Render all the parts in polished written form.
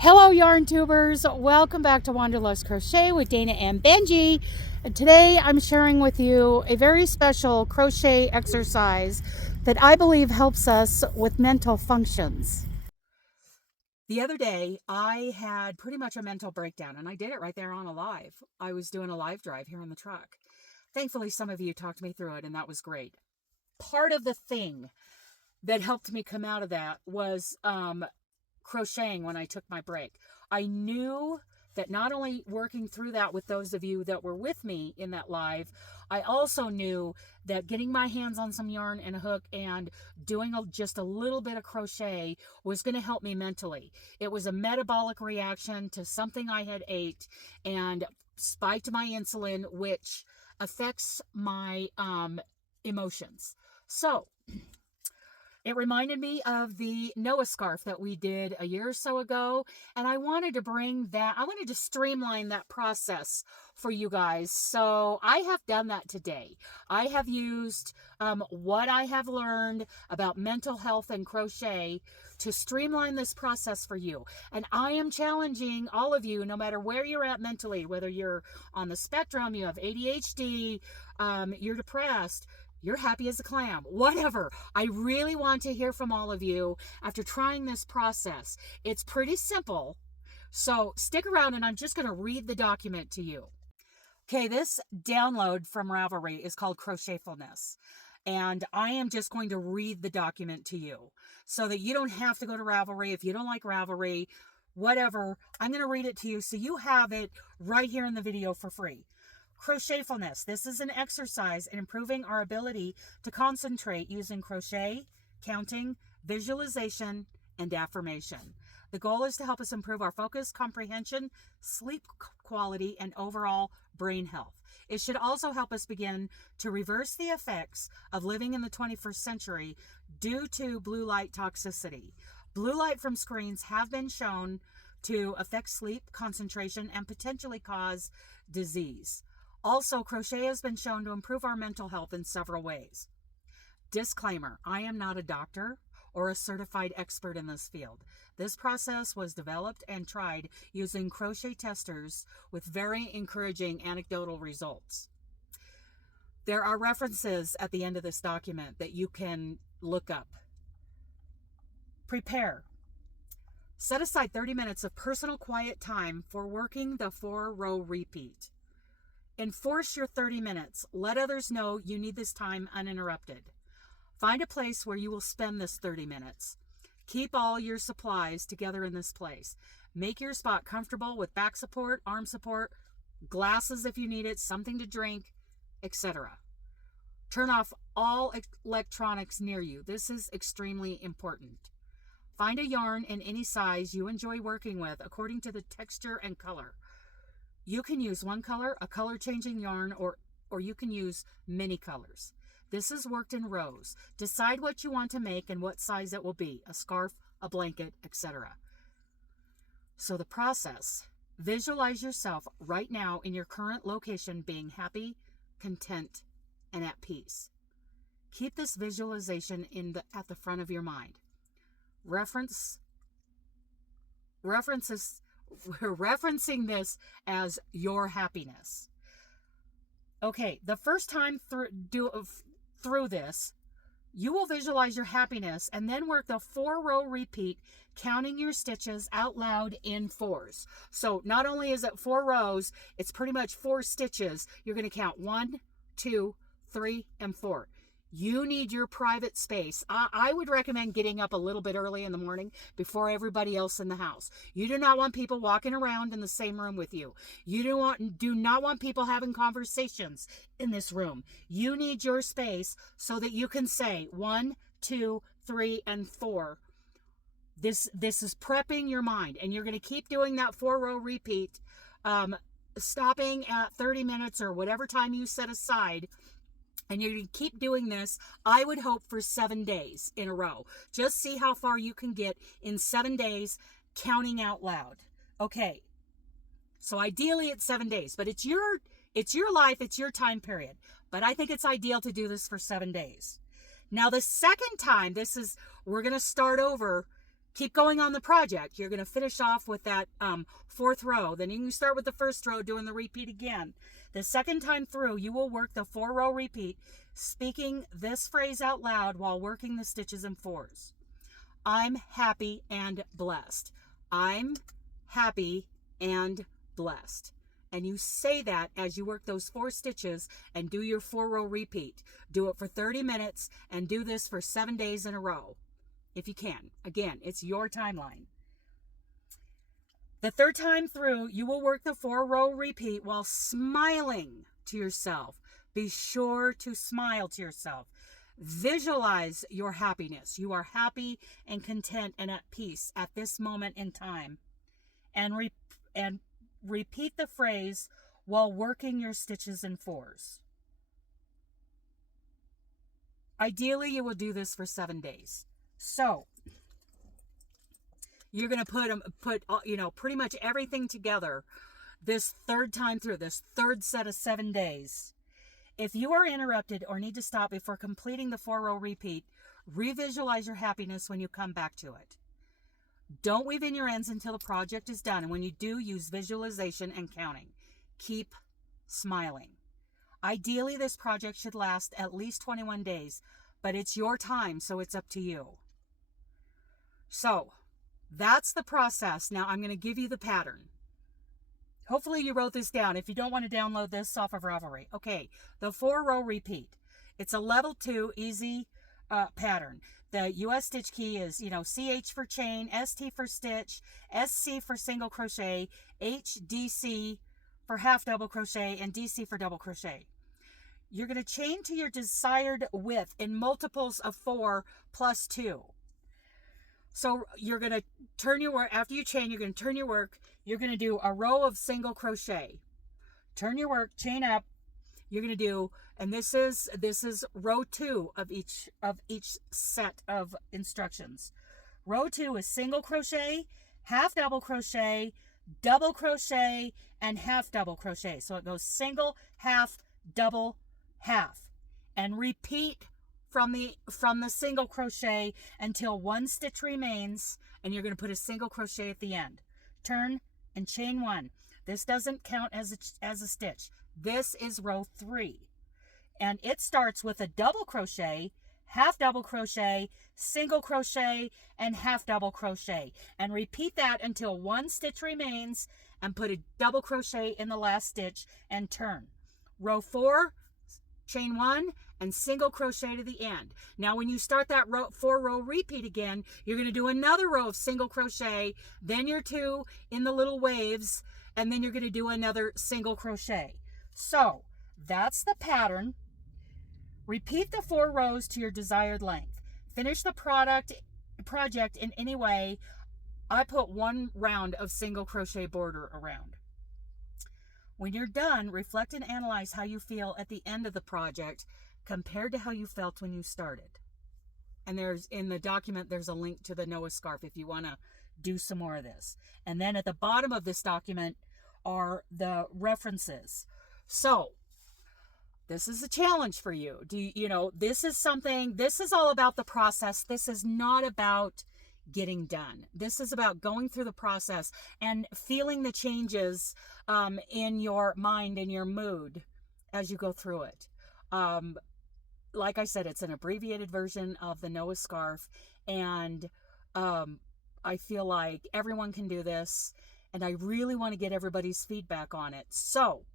Hello yarn tubers, welcome back to Wanderlust Crochet with Dana and Benji. And today I'm sharing with you a very special crochet exercise that I believe helps us with mental functions. The other day I had pretty much a mental breakdown, and I did it right there on a live. I was doing a live drive here in the truck. Thankfully some of you talked me through it, and that was great. Part of the thing that helped me come out of that was crocheting when I took my break. I knew that not only working through that with those of you that were with me in that live, I also knew that getting my hands on some yarn and a hook and doing just a little bit of crochet was going to help me mentally. It was a metabolic reaction to something I had ate and spiked my insulin, which affects my emotions. So it reminded me of the Noah scarf that we did a year or so ago, and I wanted to streamline that process for you guys. So I have done that today. I have used what I have learned about mental health and crochet to streamline this process for you. And I am challenging all of you, no matter where you're at mentally, whether you're on the spectrum, you have ADHD, you're depressed, you're happy as a clam, whatever. I really want to hear from all of you after trying this process. It's pretty simple. So stick around and I'm just going to read the document to you. Okay, this download from Ravelry is called Crochetfulness. And I am just going to read the document to you so that you don't have to go to Ravelry. If you don't like Ravelry, whatever, I'm going to read it to you so you have it right here in the video for free. Crochetfulness. This is an exercise in improving our ability to concentrate using crochet, counting, visualization, and affirmation. The goal is to help us improve our focus, comprehension, sleep quality, and overall brain health. It should also help us begin to reverse the effects of living in the 21st century due to blue light toxicity. Blue light from screens have been shown to affect sleep, concentration, and potentially cause disease. Also, crochet has been shown to improve our mental health in several ways. Disclaimer, I am not a doctor or a certified expert in this field. This process was developed and tried using crochet testers with very encouraging anecdotal results. There are references at the end of this document that you can look up. Prepare. Set aside 30 minutes of personal quiet time for working the 4-row repeat. Enforce your 30 minutes. Let others know you need this time uninterrupted. Find a place where you will spend this 30 minutes. Keep all your supplies together in this place. Make your spot comfortable with back support, arm support, glasses if you need it, something to drink, etc. Turn off all electronics near you. This is extremely important. Find a yarn in any size you enjoy working with according to the texture and color. You can use one color, a color-changing yarn, or you can use many colors. This is worked in rows. Decide what you want to make and what size it will be, a scarf, a blanket, etc. So the process, visualize yourself right now in your current location being happy, content, and at peace. Keep this visualization at the front of your mind. We're referencing this as your happiness. Okay, the first time through this, you will visualize your happiness and then work the 4-row repeat, counting your stitches out loud in 4s. So not only is it 4 rows, it's pretty much 4 stitches. You're going to count 1, 2, 3, and 4. You need your private space. I would recommend getting up a little bit early in the morning before everybody else in the house. You do not want people walking around in the same room with you. You do not want people having conversations in this room. You need your space so that you can say 1, 2, 3, and 4. This is prepping your mind, and you're going to keep doing that 4-row repeat, stopping at 30 minutes or whatever time you set aside. And you're going to keep doing this, I would hope, for 7 days in a row. Just see how far you can get in 7 days, counting out loud. Okay, so ideally it's 7 days, but it's your life, it's your time period. But I think it's ideal to do this for 7 days. Now the second time, we're going to start over Keep going on the project. You're going to finish off with that 4th row. Then you can start with the 1st row doing the repeat again. The 2nd time through, you will work the 4-row repeat, speaking this phrase out loud while working the stitches in 4s. I'm happy and blessed. I'm happy and blessed. And you say that as you work those 4 stitches and do your 4-row repeat. Do it for 30 minutes and do this for 7 days in a row. If you can. Again, it's your timeline. The 3rd time through, you will work the 4-row repeat while smiling to yourself. Be sure to smile to yourself. Visualize your happiness. You are happy and content and at peace at this moment in time. And repeat the phrase while working your stitches in 4s. Ideally, you will do this for 7 days. So, you're going to put pretty much everything together this 3rd time through, this 3rd set of 7 days. If you are interrupted or need to stop before completing the 4-row repeat, revisualize your happiness when you come back to it. Don't weave in your ends until the project is done. And when you do, use visualization and counting. Keep smiling. Ideally, this project should last at least 21 days, but it's your time, so it's up to you. So, that's the process. Now, I'm going to give you the pattern. Hopefully, you wrote this down. If you don't want to download this off of Ravelry. Okay, the 4-row repeat. It's a level 2 easy pattern. The US stitch key is, CH for chain, ST for stitch, SC for single crochet, HDC for half double crochet, and DC for double crochet. You're going to chain to your desired width in multiples of 4 plus 2. So you're going to turn your work, after you chain, you're going to turn your work, you're going to do a row of single crochet. Turn your work, chain up, you're going to do, and this is row 2 of each set of instructions. Row 2 is single crochet, half double crochet, double crochet, and half double crochet. So it goes single, half, double, half, and repeat from the single crochet until 1 stitch remains, and you're going to put a single crochet at the end. Turn and chain 1. This doesn't count as a stitch. This is row 3, and it starts with a double crochet, half double crochet, single crochet, and half double crochet, and repeat that until 1 stitch remains, and put a double crochet in the last stitch and turn. Row 4, chain 1 and single crochet to the end. Now when you start that 4-row repeat again, you're going to do another row of single crochet, then your 2 in the little waves, and then you're going to do another single crochet. So that's the pattern. Repeat the 4 rows to your desired length. Finish the project in any way. I put 1 round of single crochet border around. When you're done, reflect and analyze how you feel at the end of the project compared to how you felt when you started. And in the document, there's a link to the Noah scarf if you want to do some more of this. And then at the bottom of this document are the references. So this is a challenge for you. This is all about the process. This is not about getting done. This is about going through the process and feeling the changes in your mind and your mood as you go through it. Like I said, it's an abbreviated version of the Noah scarf, and I feel like everyone can do this, and I really want to get everybody's feedback on it. So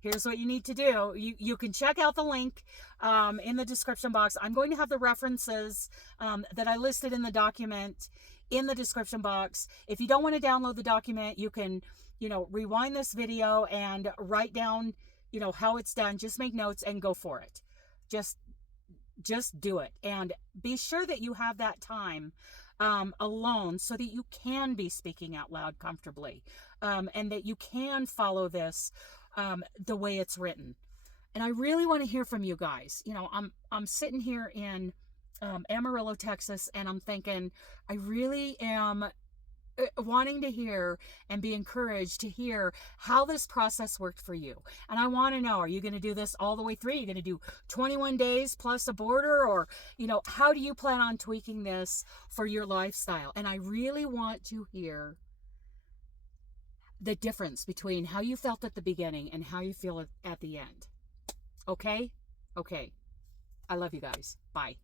here's what you need to do. You can check out the link in the description box. I'm going to have the references that I listed in the document in the description box. If you don't want to download the document, you can, rewind this video and write down, how it's done. Just make notes and go for it. Just do it. And be sure that you have that time alone so that you can be speaking out loud comfortably, and that you can follow this the way it's written. And I really want to hear from you guys. I'm sitting here in Amarillo, Texas, and I'm thinking I really am wanting to hear and be encouraged to hear how this process worked for you. And I want to know, are you going to do this all the way through? Are you going to do 21 days plus a border? Or, how do you plan on tweaking this for your lifestyle? And I really want to hear the difference between how you felt at the beginning and how you feel at the end. Okay? Okay. I love you guys. Bye.